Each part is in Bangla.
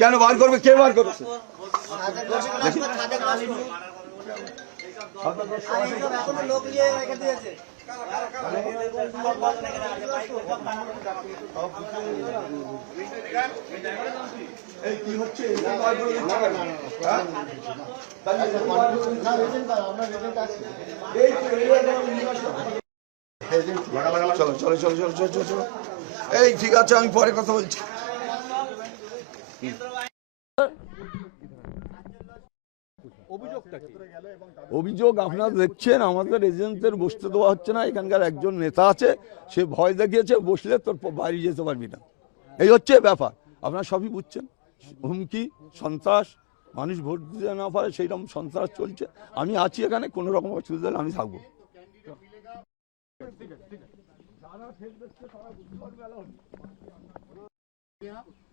কেন বার করবে? কে বার করেছে? এই কি হচ্ছে? চলো চলো চলো চলো চলো চলো। এই ঠিক আছে, আমি পরে কথা বলছি। অভিযোগ আপনারা দেখছেন, আমাদের এজেন্টদের বসতে দেওয়া হচ্ছে না। এখানকার একজন নেতা আছে, সে ভয় দেখিয়েছে, বসলে তোর বাইরে যেতে পারবি না। এই হচ্ছে ব্যাপার, আপনারা সবই বুঝছেন। হুমকি, সন্ত্রাস, মানুষ ভোট দিতে না পারে সেই রকম সন্ত্রাস চলছে। আমি আছি এখানে, কোনো রকম অসুবিধা হলে আমি থাকবো।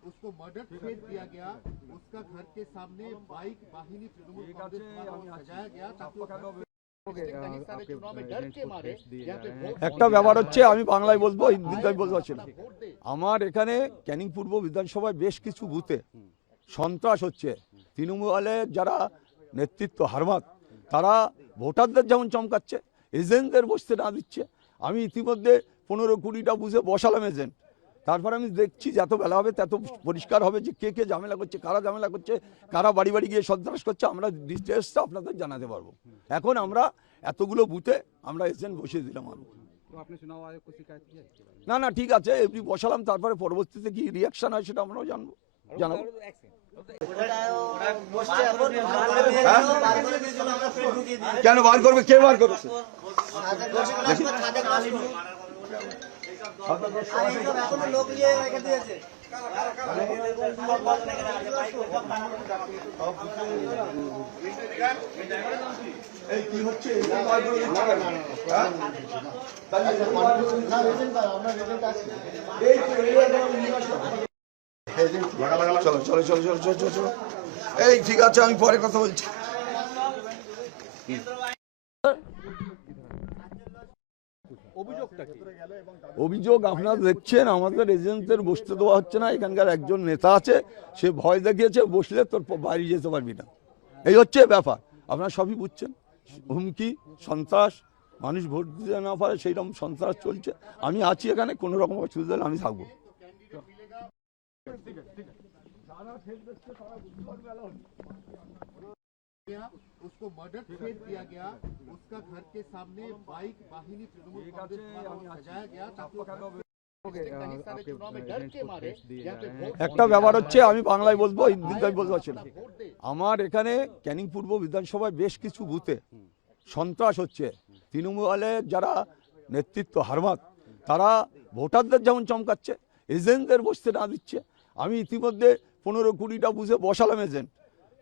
उसको मर्डर थ्रेट दिया गया, उसका घर के सामने बाइक वाहिनी तृणमूल कांग्रेस द्वारा सजाया गया ताकि একটা ব্যাপার হচ্ছে, আমি বাংলায় বলবো, হিন্দিতে বলতে পারছি না। আমার এখানে ক্যানিং পূর্ব বিধানসভায় বেশ কিছু বুথে সন্ত্রাস হচ্ছে। তৃণমূলের যারা নেতৃত্ব হারমাত, তারা ভোটারদের যেমন চমকাচ্ছে, এজেন্টদের বসতে না দিচ্ছে। আমি ইতিমধ্যে 15-20টা বুথে বসালাম এজেন্ট। তারপর আমি দেখছি যত বেলা হবে তত পরিষ্কার হবে যে কে কে ঝামেলা করছে, কারা ঝামেলা করছে, কারা বাড়ি বাড়ি গিয়ে সন্ত্রাস করছে। আমরা ডিটেলসটা আপনাদের জানাতে পারবো। এখন আমরা এতগুলো বুথে আমরা এজেন্ট বসিয়ে দিলাম। না না, ঠিক আছে, এমনি বসালাম। তারপরে পরবর্তীতে কি রিয়াকশন হয় সেটা আমরাও জানাবো। কেন বার করবে? কে বার করেছে? এই কি হচ্ছে? চলো চলো চলো চলো চলো চলো চলো। এই ঠিক আছে, আমি পরে কথা বলছি। অভিযোগ আপনারা দেখছেন, আমাদের এজেন্টদের বসতে দেওয়া হচ্ছে না। এখানকার একজন নেতা আছে, সে ভয় দেখিয়েছে, বসলে তোর বাইরে যেতে পারবি না। এই হচ্ছে ব্যাপার, আপনারা সবই বুঝছেন। হুমকি, সন্ত্রাস, মানুষ ভোট দিতে না পারে সেই রকম সন্ত্রাস চলছে। আমি আছি এখানে, কোনো রকম অসুবিধা হলে আমি থাকবো। उसको मर्डर थ्रेट दिया गया, उसका घर के सामने बाइक वाहिनी तृणमूल कांग्रेस द्वारा सजाया गया ताकि একটা ব্যাপার হচ্ছে, আমি বাংলায় বলবো, হিন্দিতে বলতে পারছি না। আমার এখানে ক্যানিং পূর্ব বিধানসভায় বেশ কিছু বুথে সন্ত্রাস হচ্ছে। তৃণমূলের যারা নেতৃত্ব হারমাত, তারা ভোটারদের যেমন চমকাচ্ছে, এজেন্টদের বসতে না দিচ্ছে। আমি ইতিমধ্যে 15-20টা বুথে বসালাম এজেন্ট।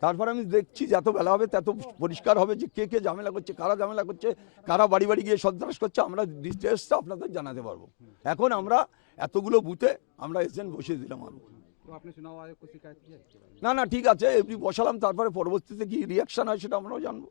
তারপর আমি দেখছি যত বেলা হবে তত পরিষ্কার হবে যে কে কে ঝামেলা করছে, কারা ঝামেলা করছে, কারা বাড়ি বাড়ি গিয়ে সন্ত্রাস করছে। আমরা ডিটেলসটা আপনাদের জানাতে পারবো। এখন আমরা এতগুলো বুথে আমরা এজেন্ট বসিয়ে দিলাম। না না, ঠিক আছে, এমনি বসালাম। তারপরে পরবর্তীতে কি রিয়াকশন হয় সেটা আমরাও জানাবো।